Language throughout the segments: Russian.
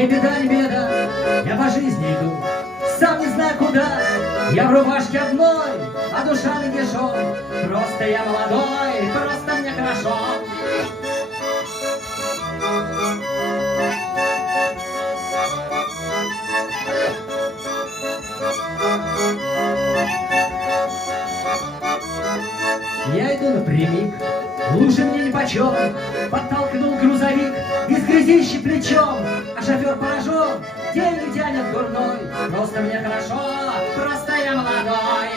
не беда, не беда, я по жизни иду, сам не знаю куда. Я в рубашке одной, а душа нагишом. Просто я молодой, просто мне хорошо. Я иду напрямик, лучше мне нипочем. Подтолкнул грузовик из грязищи плечом, а шофер поражен, деньги тянет дурной. Просто мне хорошо, просто я молодой.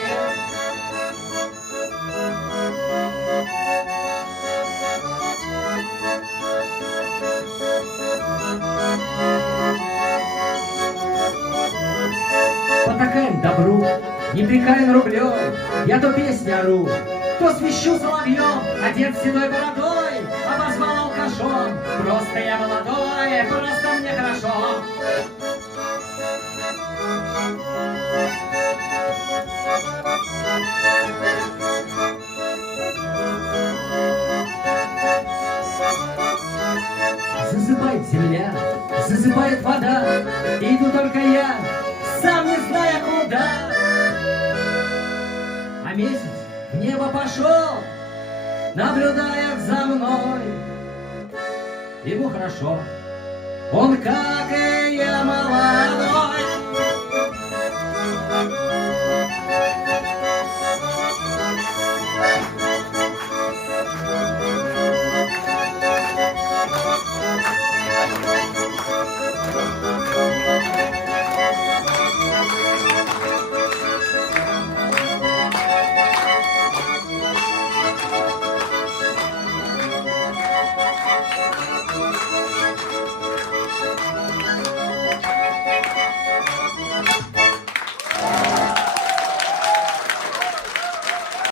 Потакаем добру, непрекаянно рублем, я то песню ору, то свищу соловьем, одет седой бородой, обозвал алкашом. Просто я молодой, просто мне хорошо. Засыпает земля, засыпает вода, иду только я, сам не зная куда. А месяц в небо пошел, наблюдая за мной. Ему хорошо, он как и